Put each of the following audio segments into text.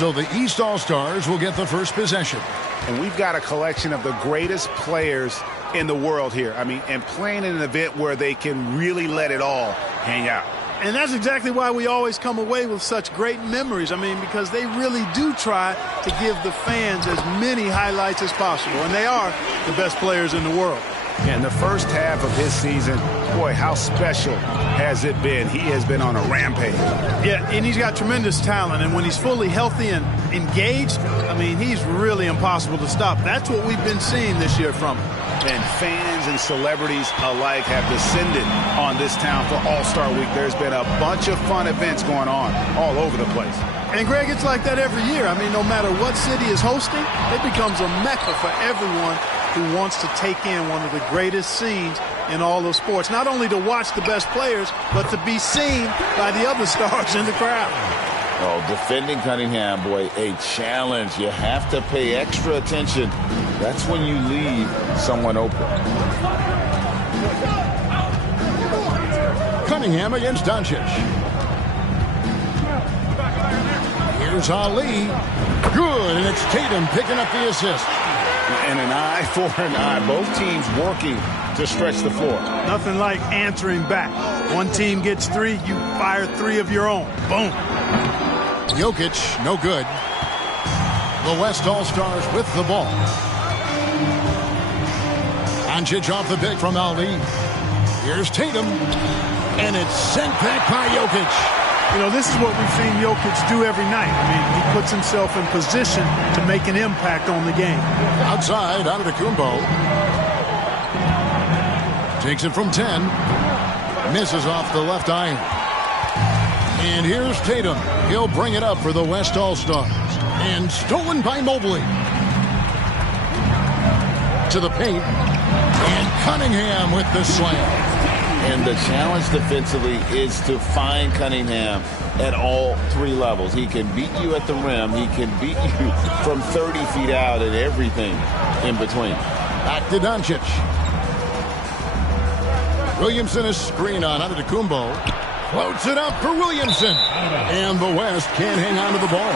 So the East All-Stars will get the first possession. And we've got a collection of the greatest players in the world here. I mean, and playing in an event where they can really let it all hang out. And that's exactly why we always come away with such great memories. I mean, because they really do try to give the fans as many highlights as possible. And they are the best players in the world. In the first half of his season, boy, how special has it been? He has been on a rampage. Yeah, and he's got tremendous talent. And when he's fully healthy and engaged, I mean, he's really impossible to stop. That's what we've been seeing this year from him. And fans and celebrities alike have descended on this town for All-Star Week. There's been a bunch of fun events going on all over the place. And, Greg, it's like that every year. I mean, no matter what city is hosting, it becomes a mecca for everyone who wants to take in one of the greatest scenes in all of sports. Not only to watch the best players, but to be seen by the other stars in the crowd. Oh, defending Cunningham, boy, a challenge. You have to pay extra attention. That's when you leave someone open. Cunningham against Doncic. Here's Ali. Good, and it's Tatum picking up the assist. And an eye for an eye. Both teams working to stretch the floor. Nothing like answering back. One team gets three, you fire three of your own. Boom. Jokic, no good. The West All-Stars with the ball. Doncic off the pick from Ali. Here's Tatum. And it's sent back by Jokic. You know, this is what we've seen Jokic do every night. I mean, he puts himself in position to make an impact on the game. Outside, Antetokounmpo. Takes it from 10. Misses off the left iron. And here's Tatum. He'll bring it up for the West All-Stars. And stolen by Mobley. To the paint. And Cunningham with the slam. And the challenge defensively is to find Cunningham at all three levels. He can beat you at the rim. He can beat you from 30 feet out and everything in between. Back to Doncic. Williamson is screen on Antetokounmpo. Floats it up for Williamson. And the West can't hang on to the ball.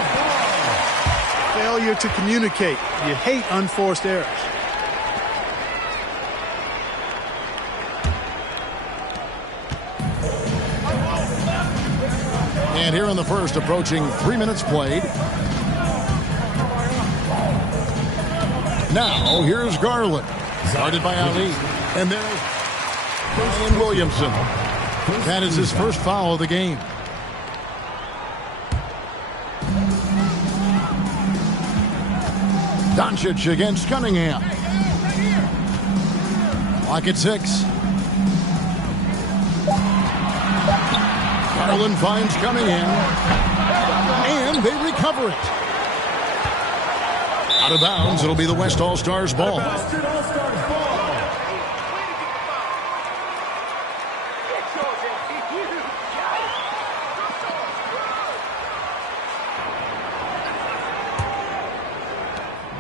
Failure to communicate. You hate unforced errors. And here in the first, approaching 3 minutes played. Now, here's Garland. Guarded by Ali. And there's Brian Williamson. That is his first foul of the game. Doncic against Cunningham. Clock at 6. Garland finds Cunningham. And they recover it. Out of bounds, it'll be the West All-Stars ball.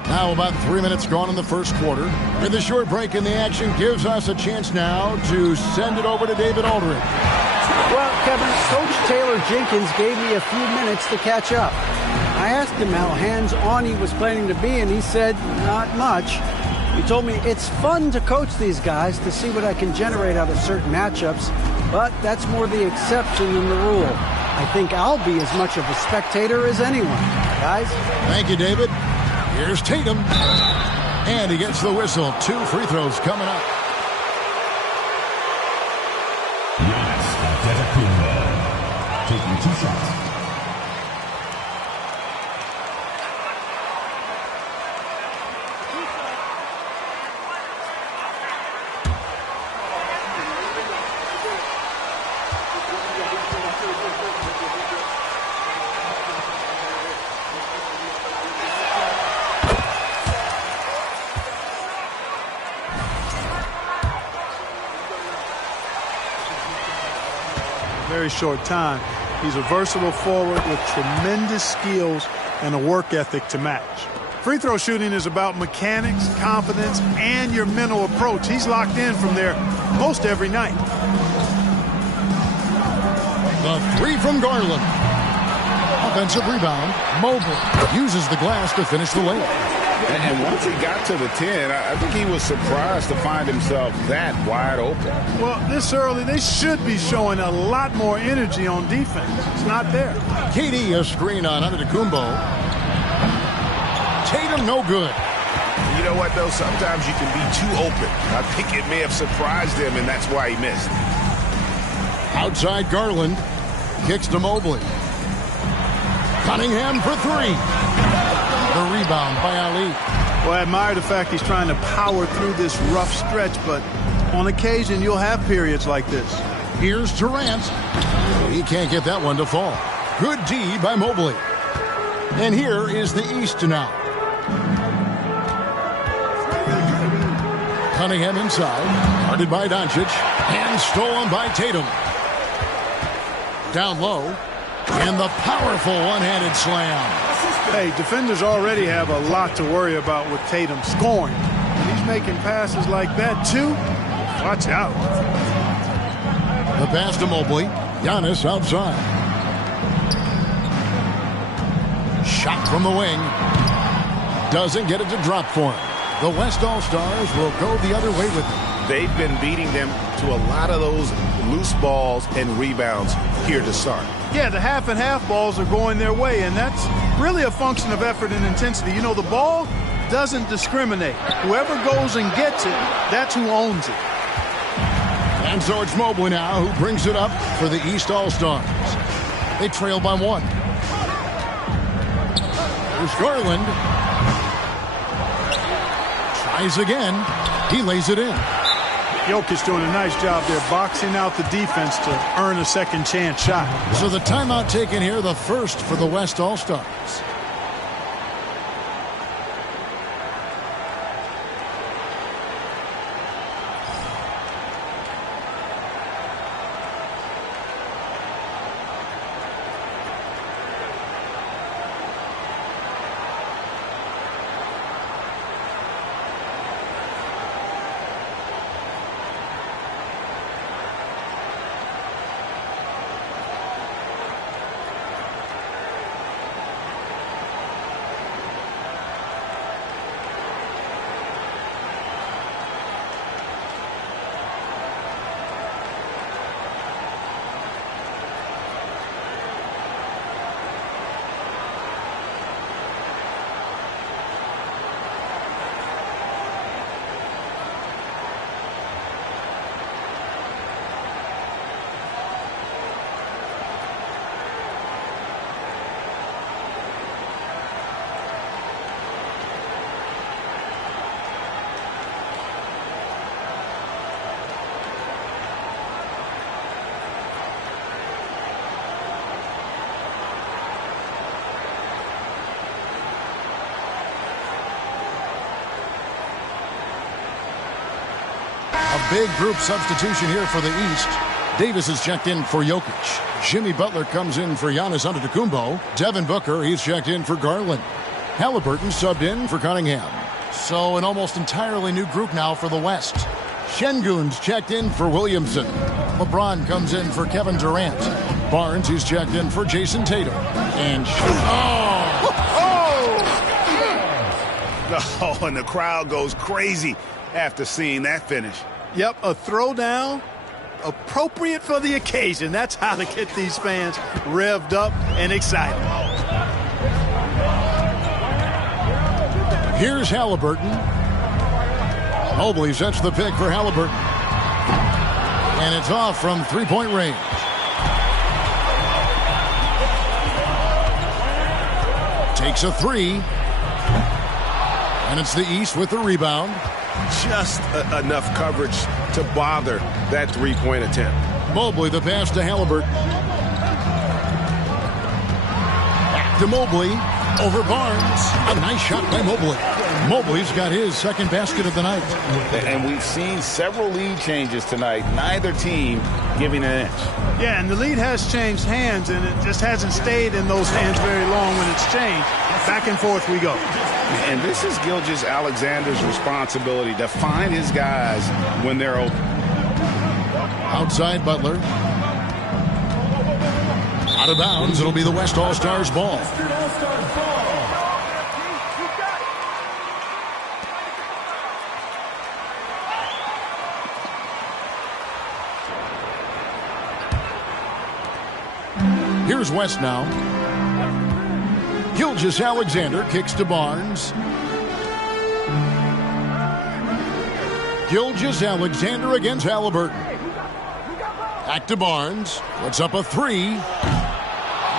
Now about 3 minutes gone in the first quarter. And the short break in the action gives us a chance now to send it over to David Aldridge. Well, Kevin, Coach Taylor Jenkins gave me a few minutes to catch up. I asked him how hands-on he was planning to be, and he said, not much. He told me it's fun to coach these guys to see what I can generate out of certain matchups, but that's more the exception than the rule. I think I'll be as much of a spectator as anyone. Guys? Thank you, David. Here's Tatum. And he gets the whistle. 2 free throws coming up. Taking 2 shots. Very short time. He's a versatile forward with tremendous skills and a work ethic to match. Free throw shooting is about mechanics, confidence, and your mental approach. He's locked in from there most every night. The 3 from Garland. Offensive rebound. Mobley uses the glass to finish the layup. And once he got to the 10, I think he was surprised to find himself that wide open. Well, this early, they should be showing a lot more energy on defense. It's not there. KD, a screen on Antetokounmpo. Tatum, no good. You know what, though? Sometimes you can be too open. I think it may have surprised him, and that's why he missed. Outside Garland. Kicks to Mobley. Cunningham for three. The rebound by Ali. Well, I admire the fact he's trying to power through this rough stretch, but on occasion you'll have periods like this. Here's Durant. He can't get that one to fall. Good D by Mobley. And here is the East now. Cunningham inside. Guarded by Doncic. And stolen by Tatum. Down low. And the powerful one-handed slam. Hey, defenders already have a lot to worry about with Tatum scoring. When he's making passes like that, too, watch out. The pass to Mobley. Giannis outside. Shot from the wing. Doesn't get it to drop for him. The West All-Stars will go the other way with him. They've been beating them to a lot of those loose balls and rebounds here to start. Yeah, the half and half balls are going their way, and that's really a function of effort and intensity. You know, the ball doesn't discriminate. Whoever goes and gets it, that's who owns it. And so it's Mobley now who brings it up for the East All-Stars. They trail by one. Here's Garland. Tries again. He lays it in. Jokic doing a nice job there, boxing out the defense to earn a second chance shot. So the timeout taken here, the first for the West All-Stars. A big group substitution here for the East. Davis is checked in for Jokic. Jimmy Butler comes in for Giannis Antetokounmpo. Devin Booker, he's checked in for Garland. Halliburton subbed in for Cunningham. So an almost entirely new group now for the West. Şengün's checked in for Williamson. LeBron comes in for Kevin Durant. Barnes, he's checked in for Jason Tatum. And Oh, and the crowd goes crazy after seeing that finish. Yep, a throwdown appropriate for the occasion. That's how to get these fans revved up and excited. Here's Halliburton. Mobley sets the pick for Halliburton. And it's off from three-point range. Takes a three. And it's the East with the rebound. Just enough coverage to bother that three-point attempt. Mobley, the pass to Halliburton. Back to Mobley. Over Barnes. A nice shot by Mobley. Mobley's got his second basket of the night. And we've seen several lead changes tonight. Neither team giving an inch. Yeah, and the lead has changed hands, and it just hasn't stayed in those hands very long when it's changed. Back and forth we go. And this is Gilgeous-Alexander's responsibility to find his guys when they're open. Outside Butler. Out of bounds, it'll be the West All-Stars ball. Here's West now. Gilgeous-Alexander kicks to Barnes. Gilgeous-Alexander against Halliburton. Back to Barnes. Puts up a three.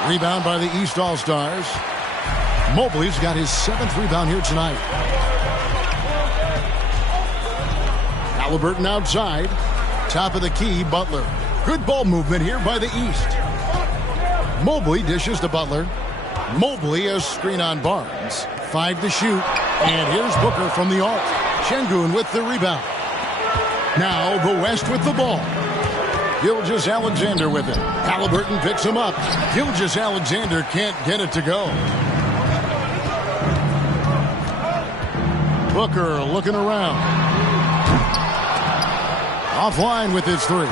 Rebound by the East All-Stars. Mobley's got his 7th rebound here tonight. Halliburton outside. Top of the key, Butler. Good ball movement here by the East. Mobley dishes to Butler. Mobley a screen on Barnes. 5 to shoot. And here's Booker from the arc. Şengün with the rebound. Now the West with the ball. Gilgeous-Alexander with it. Halliburton picks him up. Gilgeous-Alexander can't get it to go. Booker looking around. Offline with his three.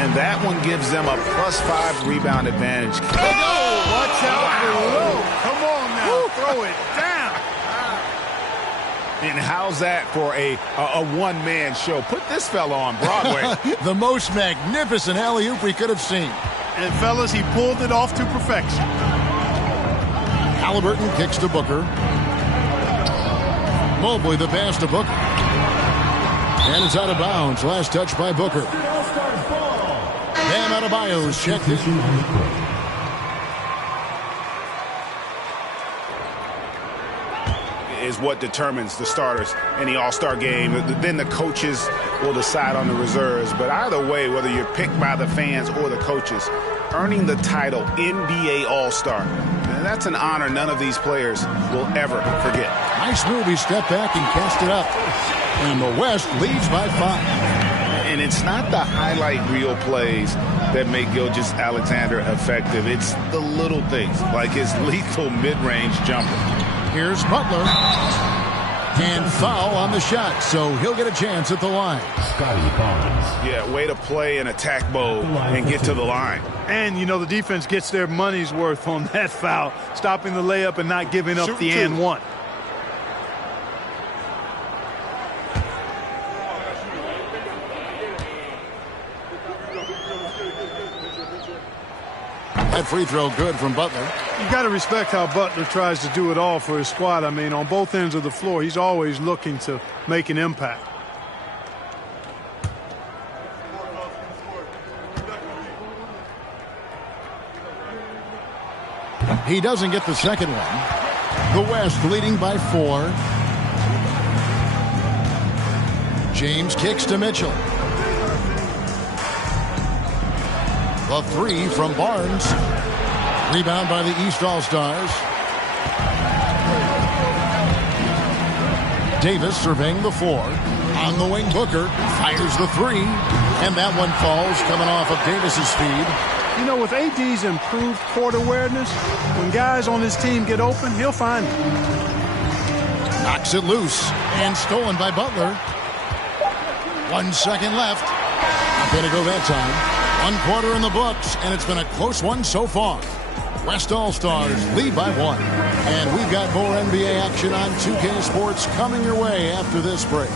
And that one gives them a +5 rebound advantage. Oh, watch out below. Come on now, throw it down. And how's that for a one-man show? Put this fella on Broadway. The most magnificent alley-oop we could have seen. And fellas, he pulled it off to perfection. Halliburton kicks to Booker. Mobley the pass to Booker. And it's out of bounds. Last touch by Booker. Bam Adebayo's checked in. Is what determines the starters in the All-Star game. Then the coaches will decide on the reserves. But either way, whether you're picked by the fans or the coaches, earning the title NBA All-Star, that's an honor none of these players will ever forget. Nice move. He stepped back and cast it up. And the West leads by 5. And it's not the highlight reel plays that make Gilgeous-Alexander effective. It's the little things, like his lethal mid-range jumper. Here's Butler. And foul on the shot, so he'll get a chance at the line. Scotty Barnes. Yeah, way to play an attack mode and get to the line. And, you know, the defense gets their money's worth on that foul, stopping the layup and not giving up the and one. That free throw good from Butler. You got to respect how Butler tries to do it all for his squad. I mean, on both ends of the floor, he's always looking to make an impact. He doesn't get the second one. The West leading by 4. James kicks to Mitchell. The three from Barnes. Rebound by the East All-Stars. Davis surveying the 4. On the wing, Booker fires the 3. And that one falls, coming off of Davis's feed. You know, with AD's improved court awareness, when guys on his team get open, he'll find them. Knocks it loose. And stolen by Butler. 1 second left. Not going to go that time. 1 quarter in the books, and it's been a close one so far. West All-Stars lead by 1. And we've got more NBA action on 2K Sports coming your way after this break.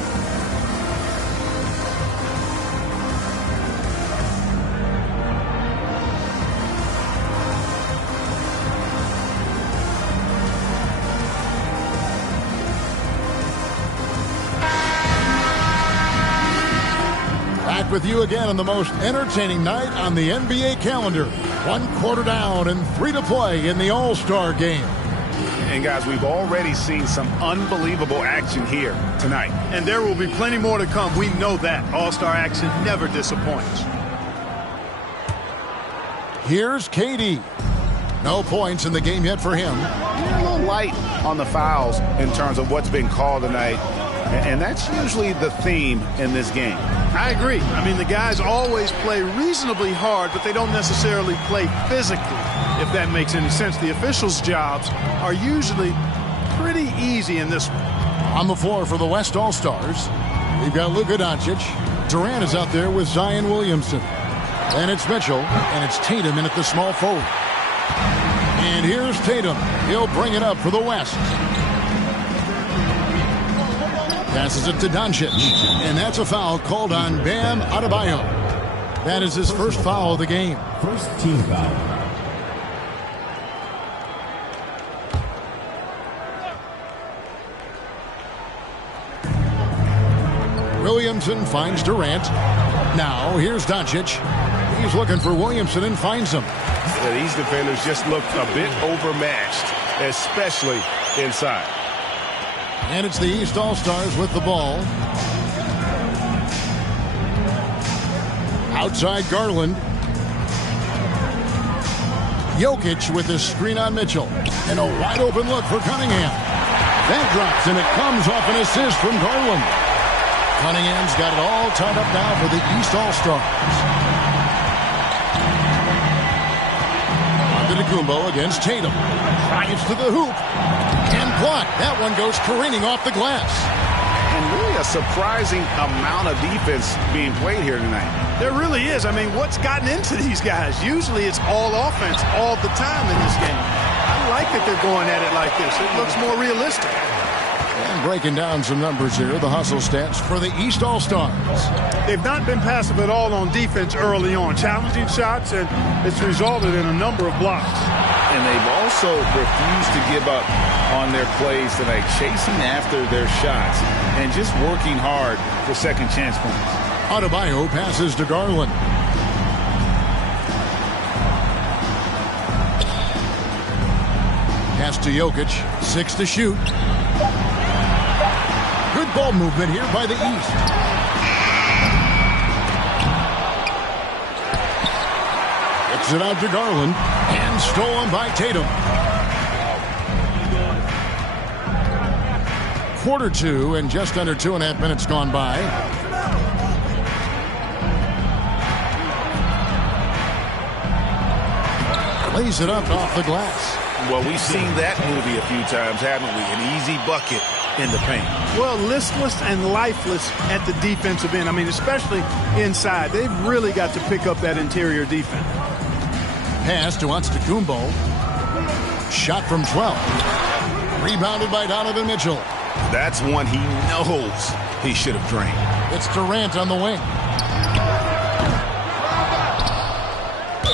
With you again on the most entertaining night on the NBA calendar. 1 quarter down and 3 to play in the All-Star game. And guys, we've already seen some unbelievable action here tonight. And there will be plenty more to come. We know that. All-Star action never disappoints. Here's KD. No points in the game yet for him. You're a little light on the fouls in terms of what's been called tonight. And that's usually the theme in this game. I agree. I mean, the guys always play reasonably hard, but they don't necessarily play physically, if that makes any sense. The officials' jobs are usually pretty easy in this one. On the floor for the West All-Stars, we've got Luka Doncic. Durant is out there with Zion Williamson. And it's Mitchell, and it's Tatum in at the small forward. And here's Tatum. He'll bring it up for the West. Passes it to Doncic, and that's a foul called on Bam Adebayo. That is his first foul of the game. First team foul. Williamson finds Durant. Now here's Doncic. He's looking for Williamson and finds him. Yeah, these defenders just look a bit overmatched, especially inside. And it's the East All-Stars with the ball. Outside Garland. Jokic with his screen on Mitchell. And a wide open look for Cunningham. That drops, and it comes off an assist from Garland. Cunningham's got it all tied up now for the East All-Stars. Antetokounmpo against Tatum. Drives to the hoop. And blocked. That one goes careening off the glass. And really a surprising amount of defense being played here tonight. There really is. I mean, what's gotten into these guys? Usually it's all offense all the time in this game. I like that they're going at it like this. It looks more realistic. And breaking down some numbers here, the hustle stats for the East All-Stars. They've not been passive at all on defense early on. Challenging shots, and it's resulted in a number of blocks. And they've also refused to give up on their plays tonight, chasing after their shots and just working hard for second chance points. Adebayo passes to Garland. Pass to Jokic. 6 to shoot. Good ball movement here by the East. Gets it out to Garland. And stolen by Tatum. Quarter 2 and just under 2.5 minutes gone by. Lays it up off the glass. Well, we've seen that movie a few times, haven't we? An easy bucket in the paint. Well, listless and lifeless at the defensive end. I mean, especially inside. They've really got to pick up that interior defense. Pass to Antetokounmpo. Shot from 12. Rebounded by Donovan Mitchell. That's one he knows he should have drained. It's Durant on the wing.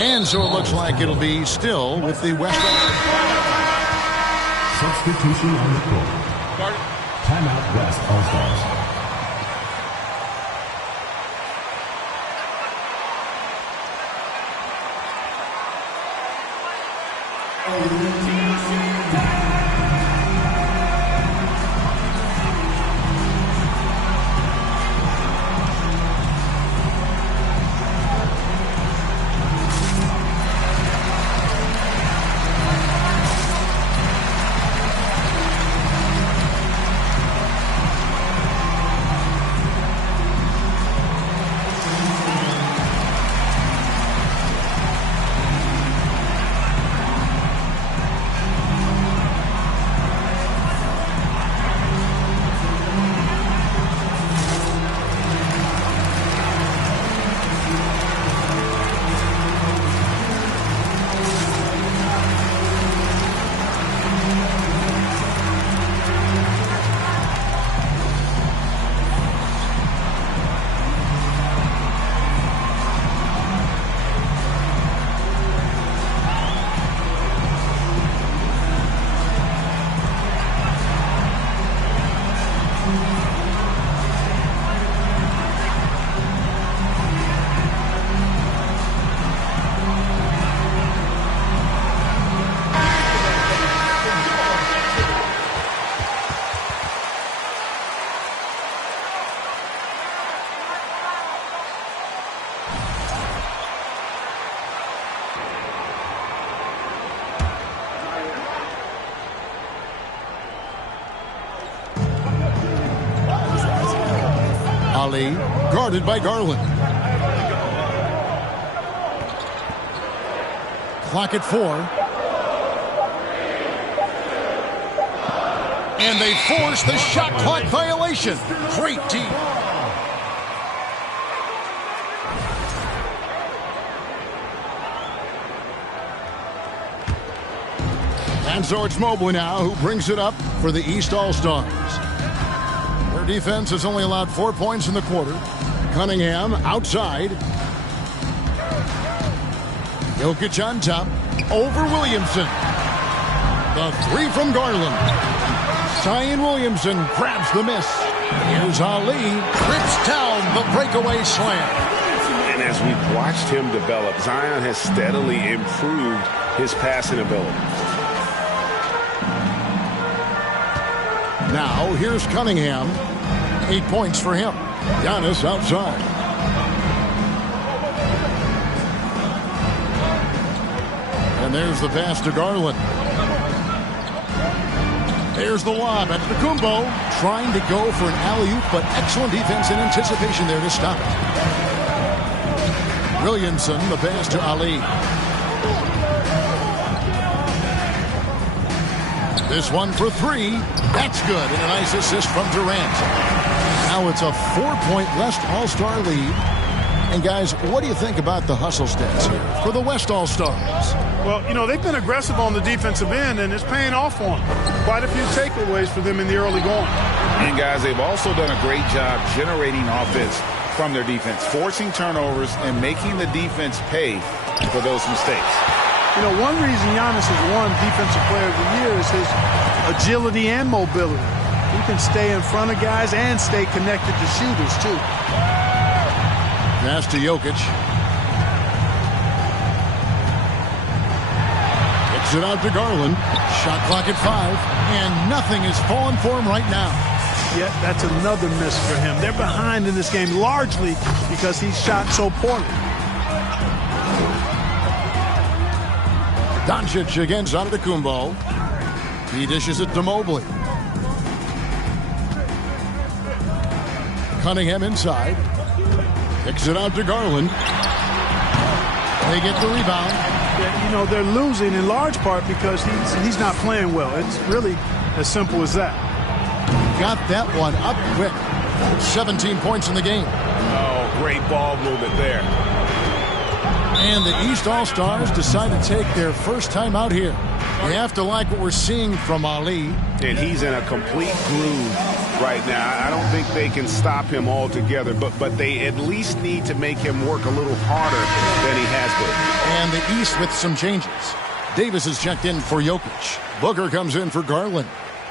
And so it looks like it'll be still with the West. Substitution on the court. Timeout West All-Stars. Ali, guarded by Garland. Clock at 4. And they force the shot clock violation. Great team. And so it's Mobley now who brings it up for the East All-Stars. Their defense has only allowed 4 points in the quarter. Cunningham outside. Jokic on top. Over Williamson. The three from Garland. Zion Williamson grabs the miss. Here's Ali. Rips down the breakaway slam. And as we've watched him develop, Zion has steadily improved his passing ability. Now here's Cunningham. 8 points for him. Giannis outside. And there's the pass to Garland. There's the lob at Antetokounmpo, trying to go for an alley-oop, but excellent defense and anticipation there to stop it. Williamson, the pass to Ali. This one for three. That's good, and a nice assist from Durant. Now it's a 4-point West All-Star lead. And guys, what do you think about the hustle stats here for the West All-Stars? Well, you know, they've been aggressive on the defensive end, and it's paying off for them. Quite a few takeaways for them in the early going. And guys, they've also done a great job generating offense from their defense, forcing turnovers and making the defense pay for those mistakes. You know, one reason Giannis has won Defensive Player of the Year is his agility and mobility. He can stay in front of guys and stay connected to shooters, too. Pass to Jokic. Kicks it out to Garland. Shot clock at 5, and nothing is falling for him right now. Yet that's another miss for him. They're behind in this game largely because he shot so poorly. Doncic against Antetokounmpo. He dishes it to Mobley. Cunningham inside. Kicks it out to Garland. They get the rebound. You know, they're losing in large part because he's not playing well. It's really as simple as that. Got that one up quick. 17 points in the game. Oh, great ball movement there. And the East All-Stars decide to take their first time out here. We have to like what we're seeing from Ali. And he's in a complete groove right now. I don't think they can stop him altogether, but they at least need to make him work a little harder than he has been. And the East with some changes. Davis is checked in for Jokic. Booker comes in for Garland.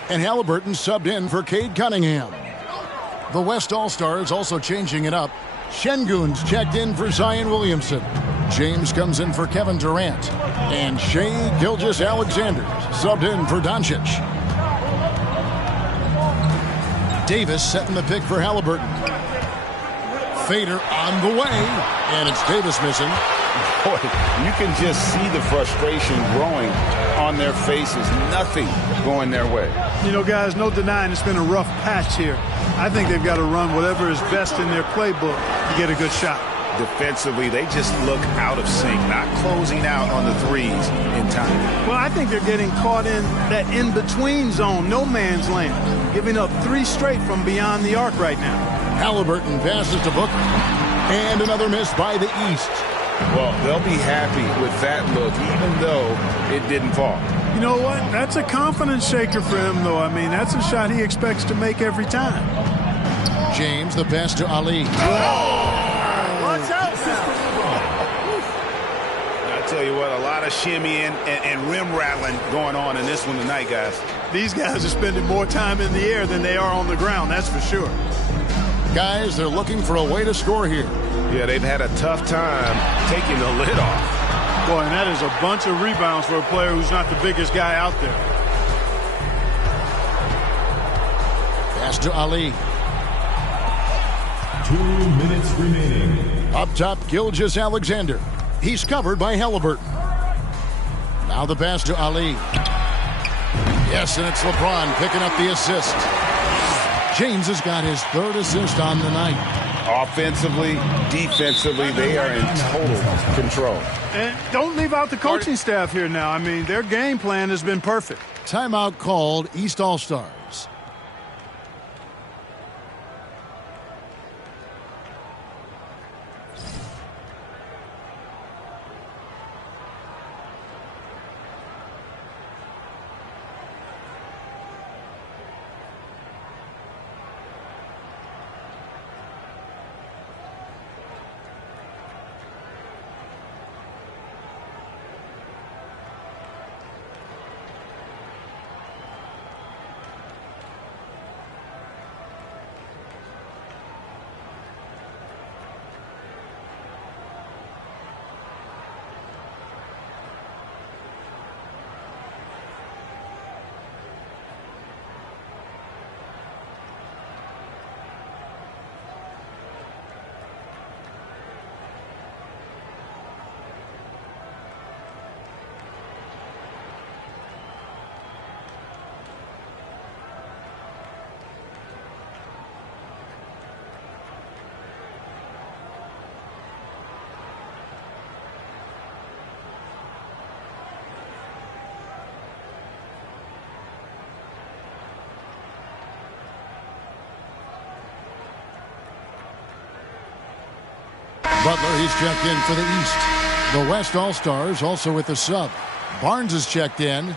And Halliburton subbed in for Cade Cunningham. The West All-Stars also changing it up. Şengün's checked in for Zion Williamson. James comes in for Kevin Durant. And Shai Gilgeous-Alexander subbed in for Doncic. Davis setting the pick for Halliburton. Fader on the way. And it's Davis missing. Boy, you can just see the frustration growing on their faces. Nothing going their way. You know, guys, no denying it's been a rough patch here. I think they've got to run whatever is best in their playbook to get a good shot. Defensively, they just look out of sync, not closing out on the threes in time. Well, I think they're getting caught in that in-between zone, no man's land, giving up 3 straight from beyond the arc right now. Halliburton passes to Booker. And another miss by the East. Well, they'll be happy with that look, even though it didn't fall. You know what? That's a confidence shaker for him, though. I mean, that's a shot he expects to make every time. James, the pass to Ali. Watch out now. I tell you what, a lot of shimmying and rim rattling going on in this one tonight, guys. These guys are spending more time in the air than they are on the ground, that's for sure. Guys, they're looking for a way to score here. Yeah, they've had a tough time taking the lid off. Boy, and that is a bunch of rebounds for a player who's not the biggest guy out there. Pass to Ali. 2 minutes remaining. Up top, Gilgeous-Alexander. He's covered by Halliburton. Now the pass to Ali. Yes, and it's LeBron picking up the assist. James has got his 3rd assist on the night. Offensively, defensively, they are in total control. And don't leave out the coaching staff here now. I mean, their game plan has been perfect. Timeout called, East All-Stars. Butler, he's checked in for the East. The West All-Stars also with the sub. Barnes is checked in.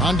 On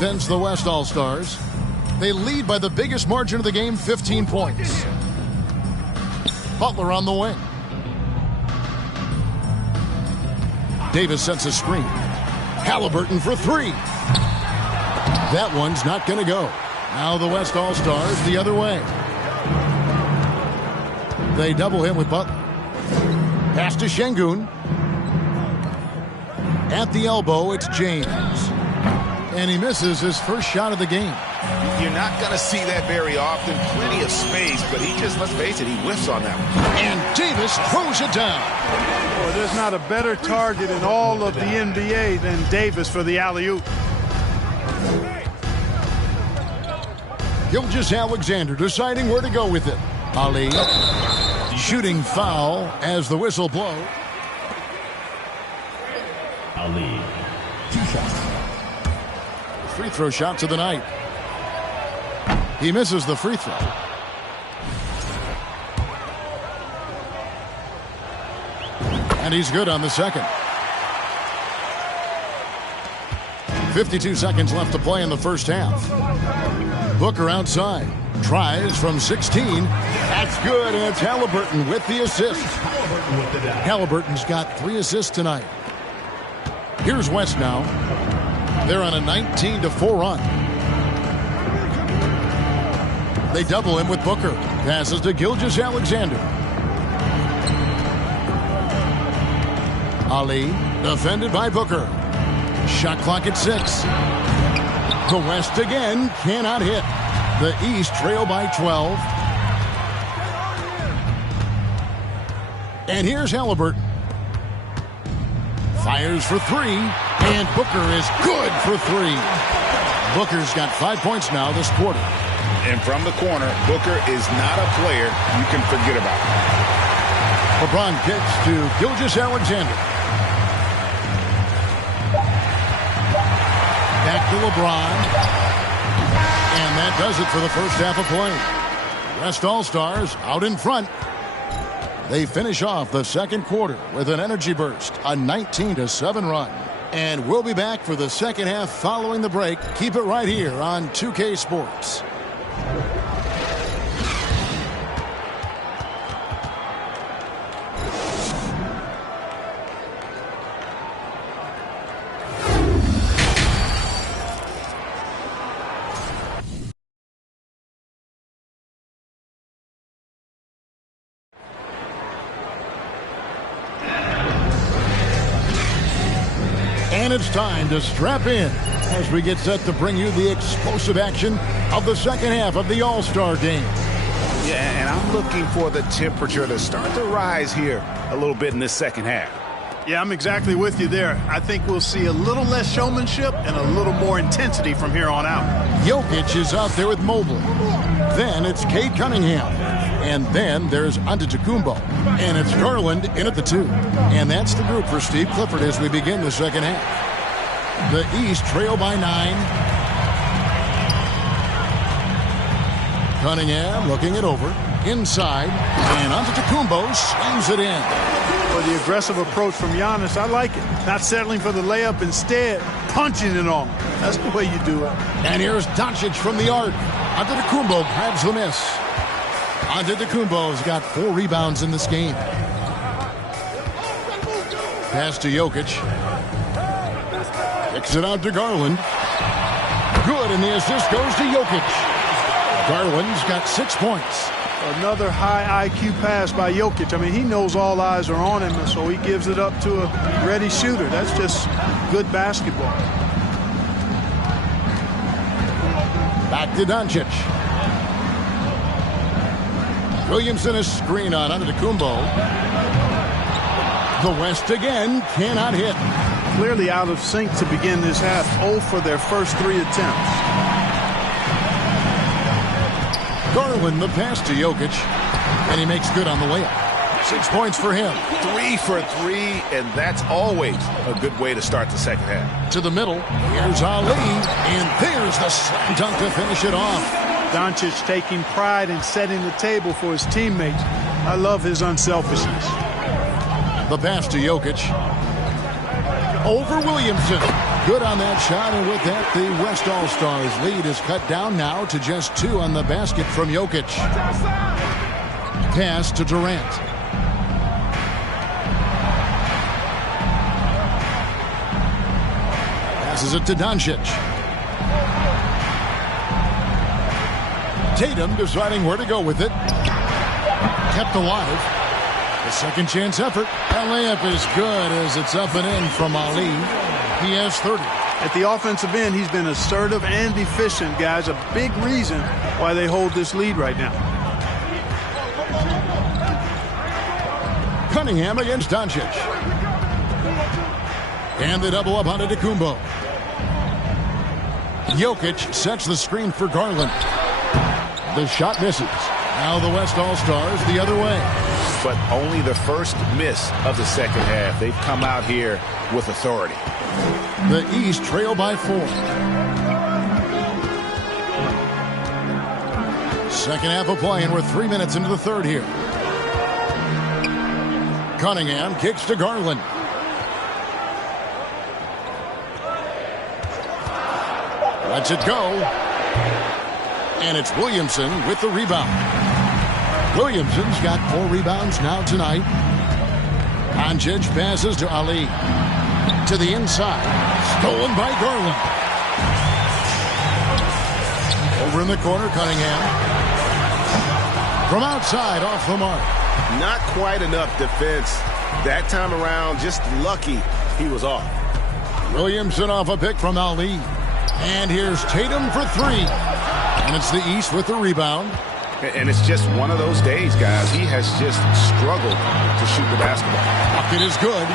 defends the West All-Stars. They lead by the biggest margin of the game, 15 points. Butler on the wing. Davis sets a screen. Halliburton for three. That one's not going to go. Now the West All-Stars the other way. They double him with Butler. Pass to Şengün. At the elbow, it's James. And he misses his first shot of the game. You're not going to see that very often. Plenty of space, but he just, let's face it, he whiffs on that one. And Davis throws it down. Boy, there's not a better target in all of the NBA than Davis for the alley-oop. Gilgeous-Alexander deciding where to go with it. Ali shooting foul as the whistle blows. Ali. 2 shots. Free throw shots of the night. He misses the free throw. And he's good on the second. 52 seconds left to play in the first half. Booker outside. Tries from 16. That's good, and it's Halliburton with the assist. Halliburton's got 3 assists tonight. Here's West now. They're on a 19-4 run. They double him with Booker. Passes to Gilgeous-Alexander. Ali defended by Booker. Shot clock at 6. The West again cannot hit. The East trail by 12. And here's Halliburton. Fires for 3. And Booker is good for 3. Booker's got 5 points now this quarter. And from the corner, Booker is not a player you can forget about. LeBron kicks to Gilgeous-Alexander. Back to LeBron. And that does it for the first half of play. West All-Stars out in front. They finish off the second quarter with an energy burst, a 19-7 run. And we'll be back for the second half following the break. Keep it right here on 2K Sports. And it's time to strap in as we get set to bring you the explosive action of the second half of the All-Star game. Yeah, and I'm looking for the temperature to start to rise here a little bit in this second half. Yeah, I'm exactly with you there. I think we'll see a little less showmanship and a little more intensity from here on out. Jokic is out there with Mobley. Then it's Cade Cunningham. And then there's Antetokounmpo. And it's Garland in at the 2. And that's the group for Steve Clifford as we begin the second half. The East trail by 9. Cunningham looking it over. Inside. And Antetokounmpo slams it in. For the aggressive approach from Giannis, I like it. Not settling for the layup, instead punching it on. That's the way you do it. And here's Doncic from the arc. Antetokounmpo grabs the miss. Antetokounmpo's got 4 rebounds in this game. Pass to Jokic. Kicks it out to Garland. Good, and the assist goes to Jokic. Garland's got 6 points. Another high IQ pass by Jokic. I mean, he knows all eyes are on him, so he gives it up to a ready shooter. That's just good basketball. Back to Doncic. Williamson is screen on Antetokounmpo. The West again cannot hit. Clearly out of sync to begin this half. 0 for their first 3 attempts. Garland the pass to Jokic. And he makes good on the layup. 6 points for him. 3 for 3, and that's always a good way to start the second half. To the middle. Here's Ali. And there's the slam dunk to finish it off. Doncic taking pride in setting the table for his teammates. I love his unselfishness. The pass to Jokic. Over Williamson. Good on that shot, and with that, the West All-Stars lead is cut down now to just 2 on the basket from Jokic. Pass to Durant. Passes it to Doncic. Tatum deciding where to go with it. Kept alive. A second chance effort. That layup is good as it's up and in from Ali. He has 30. At the offensive end, he's been assertive and efficient, guys. A big reason why they hold this lead right now. Cunningham against Doncic. And they double up on Antetokounmpo. Jokic sets the screen for Garland. The shot misses. Now the West All-Stars the other way. But only the first miss of the second half. They've come out here with authority. The East trail by 4. Second half of play, and we're 3 minutes into the third here. Cunningham kicks to Garland. Lets it go. And it's Williamson with the rebound. Williamson's got 4 rebounds now tonight. Doncic passes to Ali. To the inside. Stolen by Garland. Over in the corner, Cunningham. From outside, off the mark. Not quite enough defense. That time around, just lucky he was off. Williamson off a pick from Ali. And here's Tatum for 3. And it's the East with the rebound. And it's just one of those days, guys. He has just struggled to shoot the basketball. Bucket is good.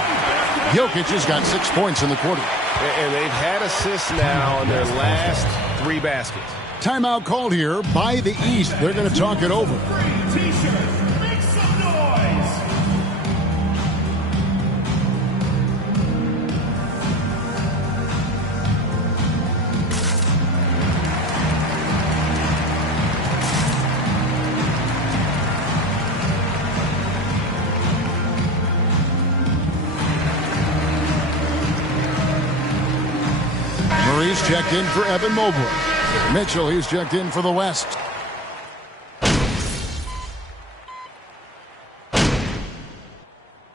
Jokic has got 6 points in the quarter. And they've had assists now on their last 3 baskets. Timeout called here by the East. They're going to talk it over. Make some noise. Murray's checked in for Evan Mobley. Mitchell, he's checked in for the West.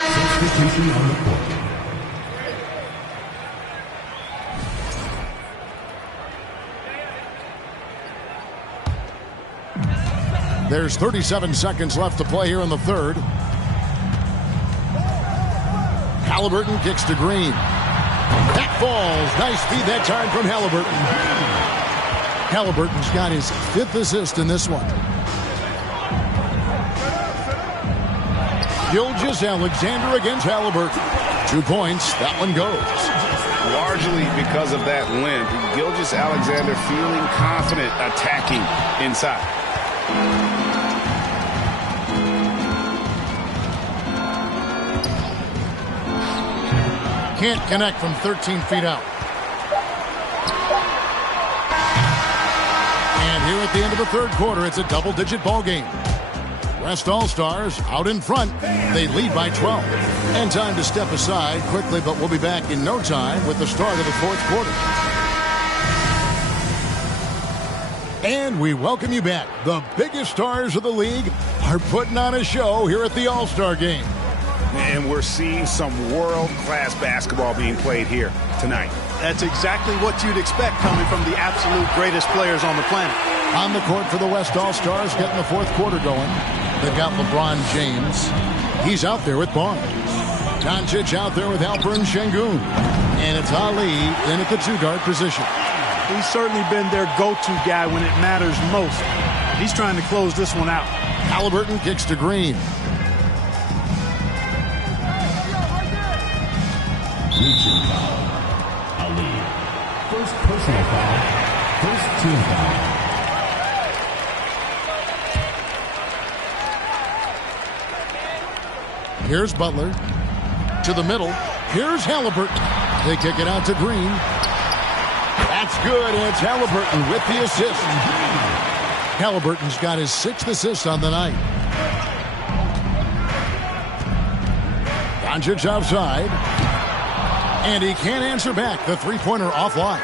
Substitution on the court. There's 37 seconds left to play here in the third. Halliburton kicks to Green. That falls. Nice feed that time from Halliburton. Halliburton's got his 5th assist in this one. Gilgeous-Alexander against Halliburton. 2 points. That one goes. Largely because of that length, Gilgeous-Alexander feeling confident attacking inside. Can't connect from 13 feet out. And here at the end of the third quarter, it's a double-digit ball game. West All-Stars out in front. They lead by 12. And time to step aside quickly, but we'll be back in no time with the start of the fourth quarter. And we welcome you back. The biggest stars of the league are putting on a show here at the All-Star Game. And we're seeing some world-class basketball being played here tonight. That's exactly what you'd expect coming from the absolute greatest players on the planet. On the court for the West All-Stars, getting the fourth quarter going. They've got LeBron James. He's out there with Barnes. Doncic out there with Alperen Şengün. And it's Ali in at the 2-guard position. He's certainly been their go-to guy when it matters most. He's trying to close this one out. Halliburton kicks to Green. Reaching foul. Ali. First personal foul. First team foul. Here's Butler. To the middle. Here's Halliburton. They kick it out to Green. That's good. And it's Halliburton with the assist. Halliburton's got his 6th assist on the night. Doncic outside. And he can't answer back. The three-pointer offline.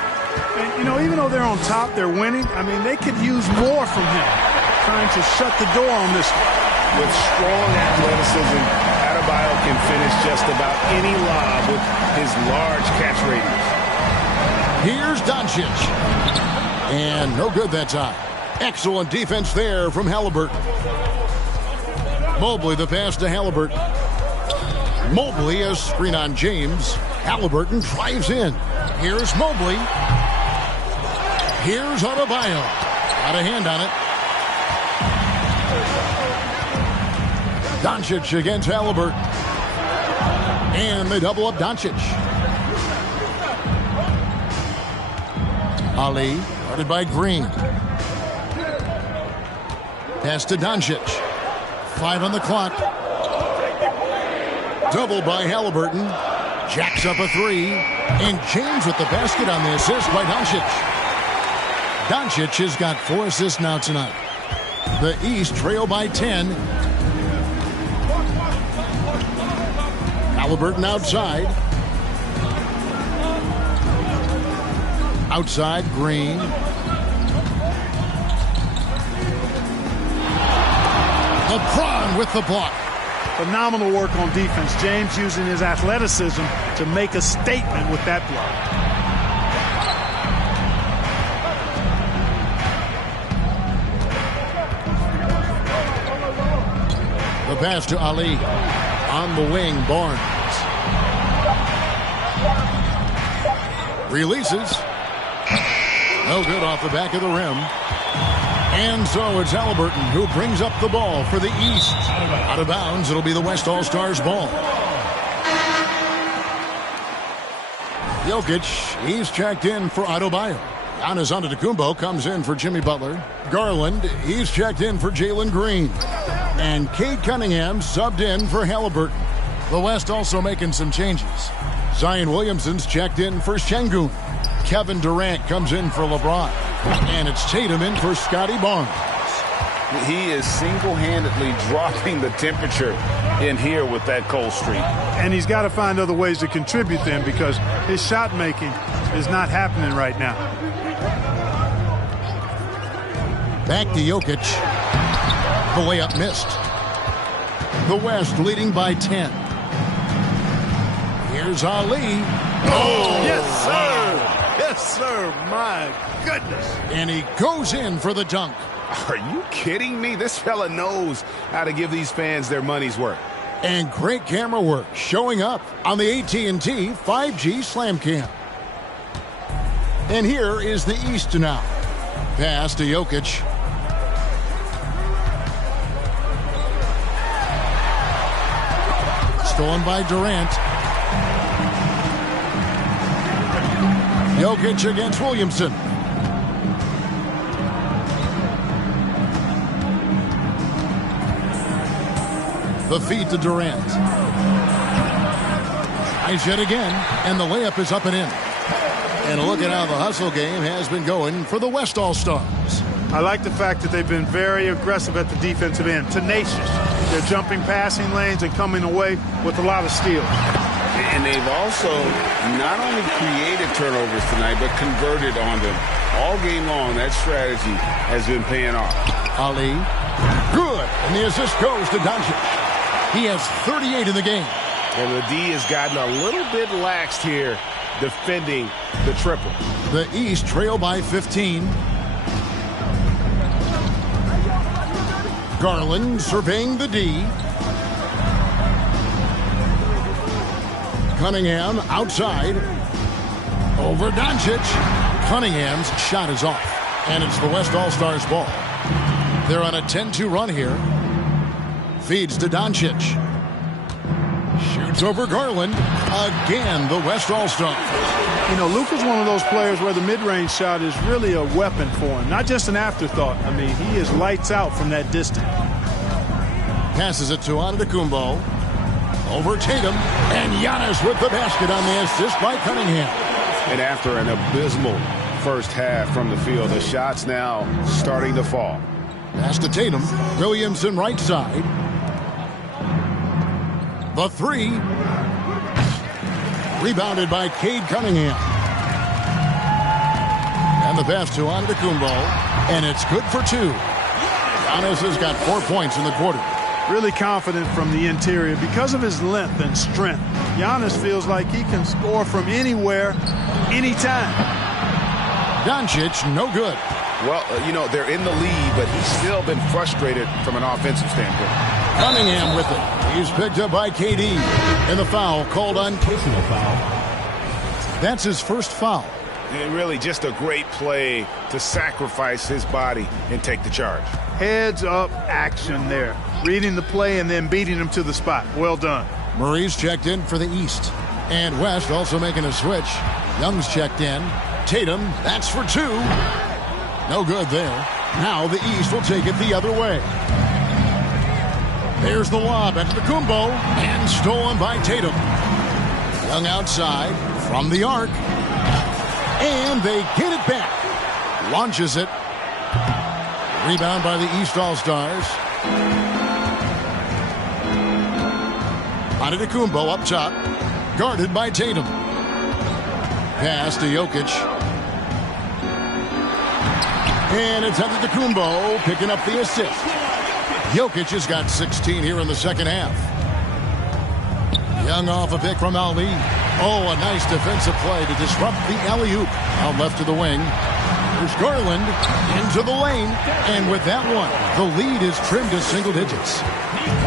And, you know, even though they're on top, they're winning. I mean, they could use more from him. Trying to shut the door on this one. With strong athleticism, Adebayo can finish just about any lob with his large catch radius. Here's Doncic. And no good that time. Excellent defense there from Halliburton. Mobley the pass to Halliburton. Mobley a screen on James. Halliburton drives in. Here's Mobley. Here's Adebayo. Got a hand on it. Doncic against Halliburton. And they double up Doncic. Ali, guarded by Green. Pass to Doncic. 5 on the clock. Double by Halliburton. Jacks up a 3. And James with the basket on the assist by Doncic. Doncic has got 4 assists now tonight. The East trail by 10. Halliburton outside. Outside, Green. LeBron with the block. Phenomenal work on defense. James using his athleticism to make a statement with that block. The pass to Ali. On the wing, Barnes. Releases. No good off the back of the rim. And so it's Halliburton who brings up the ball for the East. Out of bounds, it'll be the West All-Stars ball. Jokic, he's checked in for Adebayo. Giannis Antetokounmpo comes in for Jimmy Butler. Garland, he's checked in for Jalen Green. And Cade Cunningham subbed in for Halliburton. The West also making some changes. Zion Williamson's checked in for Şengün. Kevin Durant comes in for LeBron. And it's Tatum in for Scotty Barnes. He is single-handedly dropping the temperature in here with that cold streak. And he's got to find other ways to contribute then because his shot making is not happening right now. Back to Jokic. The layup missed. The West leading by 10. Here's Ali. Oh, yes, sir. Yes, sir. My goodness. And he goes in for the dunk. Are you kidding me? This fella knows how to give these fans their money's worth. And great camera work showing up on the AT&T 5G Slam Cam. And here is the East now. Pass to Jokic. Stolen by Durant. Jokic against Williamson. The feed to Durant. Tries yet again, and the layup is up and in. And look at how the hustle game has been going for the West All-Stars. I like the fact that they've been very aggressive at the defensive end, tenacious. They're jumping passing lanes and coming away with a lot of steals. And they've also not only created turnovers tonight, but converted on them. All game long, that strategy has been paying off. Ali, good. And the assist goes to Doncic. He has 38 in the game. And the D has gotten a little bit laxed here defending the triple. The East trail by 15. Garland surveying the D. Cunningham outside. Over Doncic. Cunningham's shot is off. And it's the West All-Stars ball. They're on a 10-2 run here. Feeds to Doncic. Shoots over Garland. Again, the West All-Stars. You know, Luka's one of those players where the mid-range shot is really a weapon for him. Not just an afterthought. I mean, he is lights out from that distance. Passes it to Antetokounmpo. Over Tatum. And Giannis with the basket on the assist by Cunningham. And after an abysmal first half from the field, the shot's now starting to fall. Pass to Tatum. Williamson right side. The three. Rebounded by Cade Cunningham. And the pass to Antetokounmpo. And it's good for 2. Giannis has got 4 points in the quarter. Really confident from the interior because of his length and strength. Giannis feels like he can score from anywhere, anytime. Doncic, no good. Well, they're in the lead, but he's still been frustrated from an offensive standpoint. Cunningham with it. He's picked up by KD. And the foul called on. Personal foul. That's his first foul. And really just a great play to sacrifice his body and take the charge. Heads up action there. Reading the play and then beating him to the spot. Well done. Murray's checked in for the East. And West also making a switch. Young's checked in. Tatum, that's for 2. No good there. Now the East will take it the other way. There's the lob. Antetokounmpo. And stolen by Tatum. Young outside from the arc. And they get it back. Launches it. Rebound by the East All-Stars. Antetokounmpo up top. Guarded by Tatum. Pass to Jokic. And it's Antetokounmpo picking up the assist. Jokic has got 16 here in the second half. Young off a pick from Ali. Oh, a nice defensive play to disrupt the alley-oop. Out left to the wing. There's Garland into the lane. And with that one, the lead is trimmed to single digits.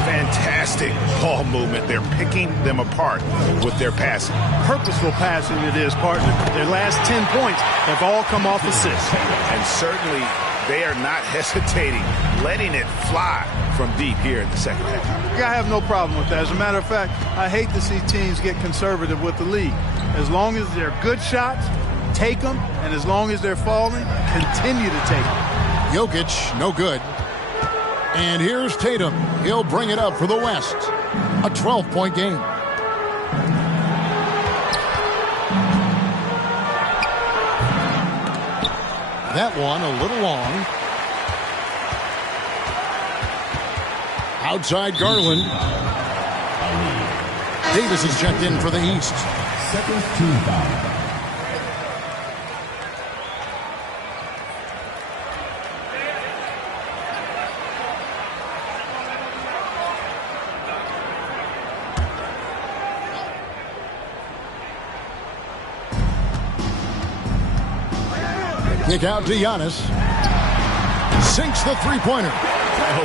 Fantastic ball movement. They're picking them apart with their passing. Purposeful passing it is, partner. Their last 10 points have all come off assists. And certainly they are not hesitating, letting it fly from deep here in the second half. I have no problem with that. As a matter of fact, I hate to see teams get conservative with the lead. As long as they're good shots, take them. And as long as they're falling, continue to take them. Jokic, no good. And here's Tatum. He'll bring it up for the West. A 12-point game. That one a little long. Outside Garland. Davis is checked in for the East. Second team foul. Kick out to Giannis. Sinks the three-pointer.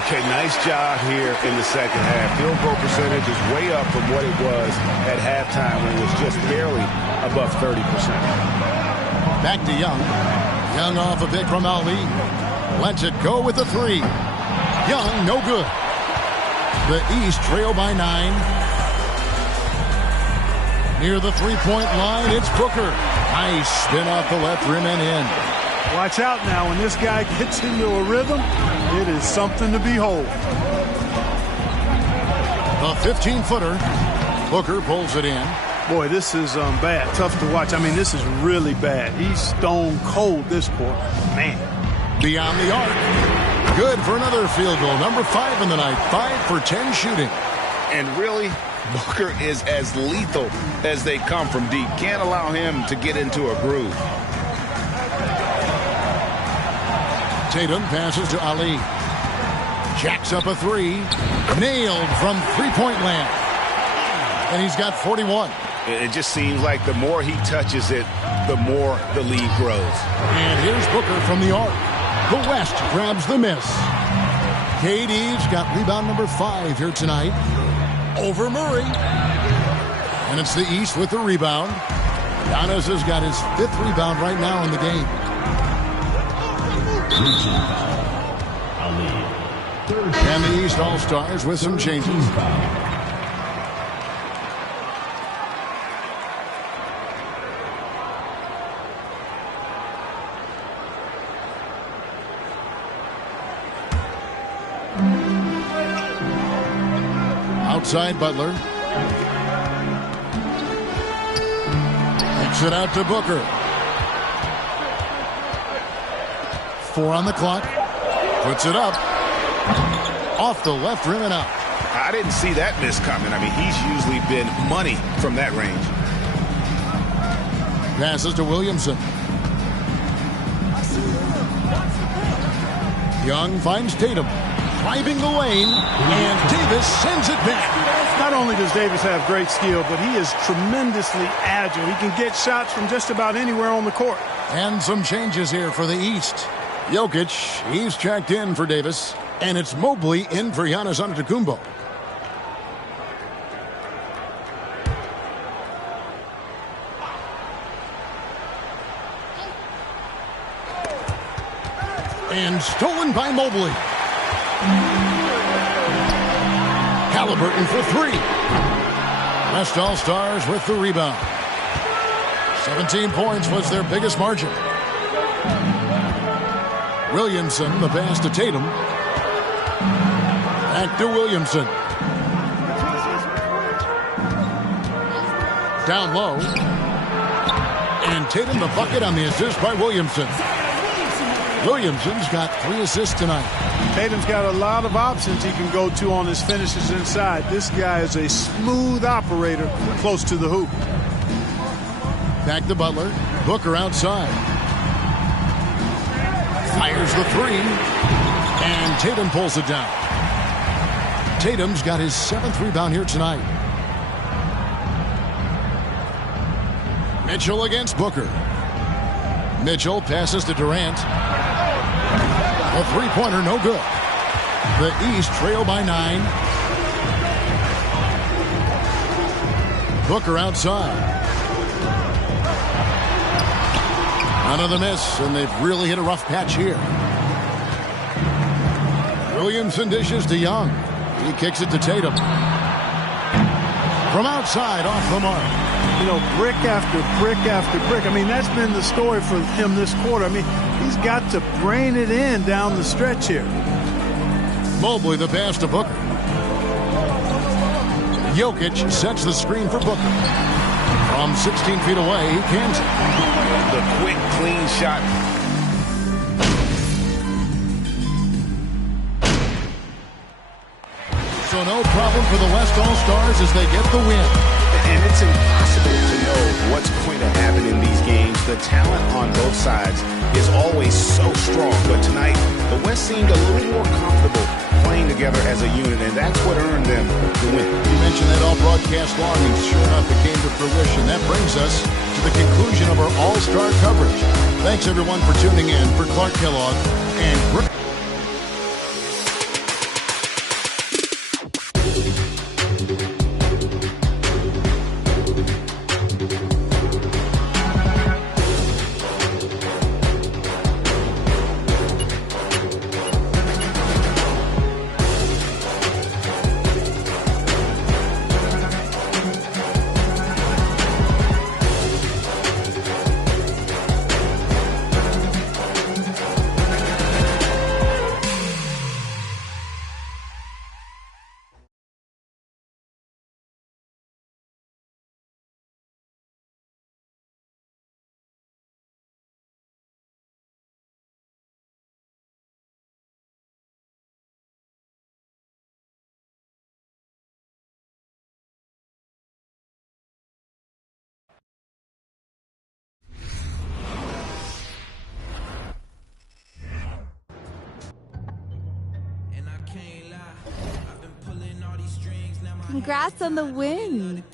Okay, nice job here in the second half. Field goal percentage is way up from what it was at halftime when it was just barely above 30%. Back to Young. Young off a pick from Ali. Lets it go with the 3. Young, no good. The East trail by 9. Near the three-point line, it's Booker. Nice spin off the left rim and in. Watch out now. When this guy gets into a rhythm, it is something to behold. The 15-footer. Booker pulls it in. Boy, this is bad. Tough to watch. I mean, this is really bad. He's stone cold this quarter. Man. Beyond the arc. Good for another field goal. Number 5 in the night. 5 for 10 shooting. And really, Booker is as lethal as they come from deep. Can't allow him to get into a groove. Tatum passes to Ali. Jacks up a 3. Nailed from three-point land. And he's got 41. It just seems like the more he touches it, the more the lead grows. And here's Booker from the arc. The West grabs the miss. KD's got rebound number 5 here tonight. Over Murray. And it's the East with the rebound. Giannis has got his 5th rebound right now in the game. And the East All-Stars with some changes. Outside Butler. Kicks it out to Booker. 4 on the clock. Puts it up. Off the left rim and out. I didn't see that miss coming. I mean, he's usually been money from that range. Passes to Williamson. Young finds Tatum. Driving the lane, and Davis sends it back. Not only does Davis have great skill, but he is tremendously agile. He can get shots from just about anywhere on the court. And some changes here for the East. Jokic, he's checked in for Davis, and it's Mobley in for Giannis Antetokounmpo. And stolen by Mobley. Halliburton for three. West All-Stars with the rebound. 17 points was their biggest margin. Williamson, the pass to Tatum. Back to Williamson. Down low. And Tatum the bucket on the assist by Williamson. Williamson's got 3 assists tonight. Tatum's got a lot of options he can go to on his finishes inside. This guy is a smooth operator close to the hoop. Back to Butler. Booker outside. Fires the 3. And Tatum pulls it down. Tatum's got his 7th rebound here tonight. Mitchell against Booker. Mitchell passes to Durant. A three-pointer, no good. The East trail by 9. Booker outside. Another miss, and they've really hit a rough patch here. Williamson dishes to Young. He kicks it to Tatum. From outside, off the mark. You know, brick after brick after brick. I mean, that's been the story for him this quarter. I mean, he's got to brain it in down the stretch here. Mobley the pass to Booker. Jokic sets the screen for Booker. From 16 feet away, he cans it. The quick, clean shot. So no problem for the West All-Stars as they get the win. And it's impossible to know what's going to happen in these games. The talent on both sides is always so strong. But tonight, the West seemed a little more comfortable playing together as a unit, and that's what earned them the win. You mentioned that all broadcast long, and sure enough, it came to fruition. That brings us to the conclusion of our All-Star coverage. Thanks, everyone, for tuning in. For Clark Kellogg and Brooke. Congrats on the win.